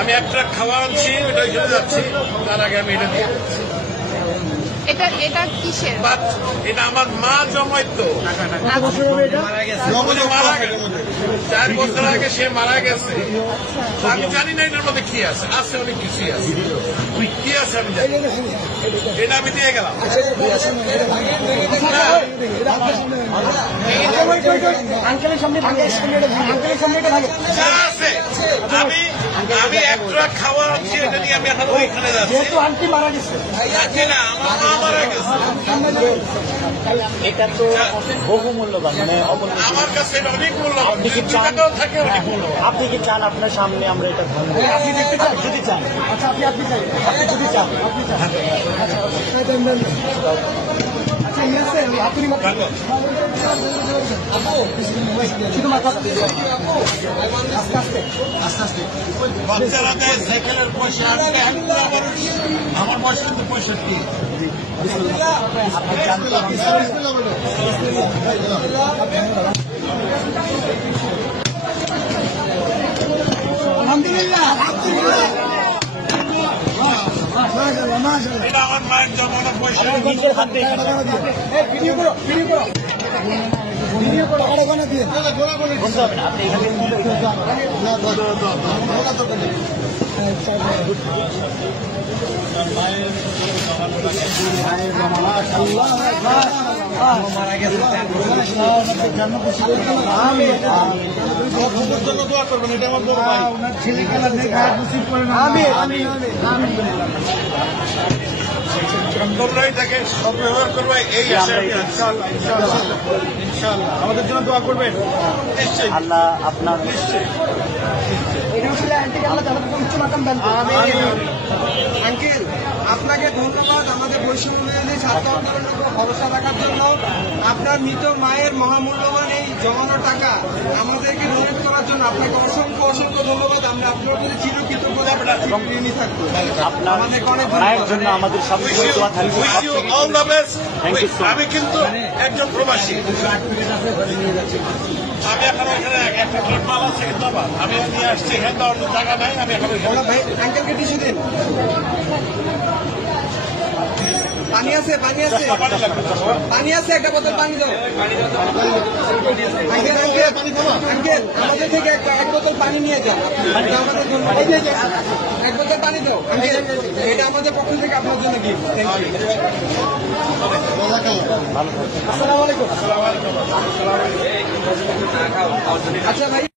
আমি এক ট্রাক খাওয়া আনছি, ওটা চলে যাচ্ছি, তার আগে আমি এটা দিয়ে দিচ্ছি। এটা কিসের? এটা আমার মা জমাইতো, মারা গেছে 4 বছর আগে, সে মারা গেছে। আমি জানি না এটার মধ্যে কি আছে, আছে অনেক কিছুই আছে, কি আছে আমি জানি। এটা আমি দিয়ে গেলাম। যা আছে আমি এক ট্রাক খাওয়া আনছি, এটা নিয়ে আমি এখন ওইখানে যাচ্ছি। আন্টি মারা গেছে, না আমার মা মারা গেছে। এটা তো বহু মূল্যবান, মানে আমার কাছে এটা অনেক মূল্যবান, টাকাও থাকে অনেক মূল্যবান। আপনি কি চান আপনার সামনে আমরা এটা ভাঙবো? আপনি দেখতে চান? যদি চান, আচ্ছা আপনি চাই, আপনি যদি চান, আপনি চান, বাচ্চারা দেয় সাইকেলের পয়সা, আমার বয়স কিন্তু 65। এটা আমার মায়ের জমানো পয়সা। নিজের হাতে বলতে হবে না, আপনি এখানে মারা গেছে। জন্য দোয়া করবেন, এটা আমার বড় ভাই। তোমরাই তাকে সদ্ব্যবহার করবে, এই আশা আমি ইনশাআল্লাহ। আমাদের জন্য দোয়া করবেন নিশ্চয়ই, আল্লাহ আপনার নিশ্চয়ই। আঙ্কেল, আপনাকে ধন্যবাদ আমাদের বৈষম্য বিরোধী ছাত্র আন্দোলনের উপর ভরসা রাখার জন্য। আপনার মৃত মায়ের মহামূল্যবান এই জমানো টাকা আমাদেরকে ডোনেট করার জন্য আপনাকে অসংখ্য অসংখ্য ধন্যবাদ। আমরা আপনার প্রতি চিরকৃতজ্ঞ থাকবো। আপনার মায়ের জন্য আমাদের সবচেয়ে দোয়া থাকবে। All the best. Thank you so much. আমি কিন্তু একজন প্রবাসী, আমি এখন ওইখানে একটা ট্রাক মাল আছে, কিন্তু আমি নিয়ে আসছি, এখানে তো অন্য জায়গা নাই, আমি এখন ভাই আঙ্কেলকে টিস্যু দিন। পানি আছে, পানি আছে, পানি আছে, একটা বোতল পানি দাও। আঙ্কেল আঙ্কেল আঙ্কেল আমাদের থেকে এক বোতল পানি নিয়ে যাও। আমাদের জন্য এক বোতল পানি দাও আঙ্কেল, এটা আমাদের পক্ষ থেকে আপনার জন্য গিফট। Thank you. আসসালামু আলাইকুম। আচ্ছা ভাই।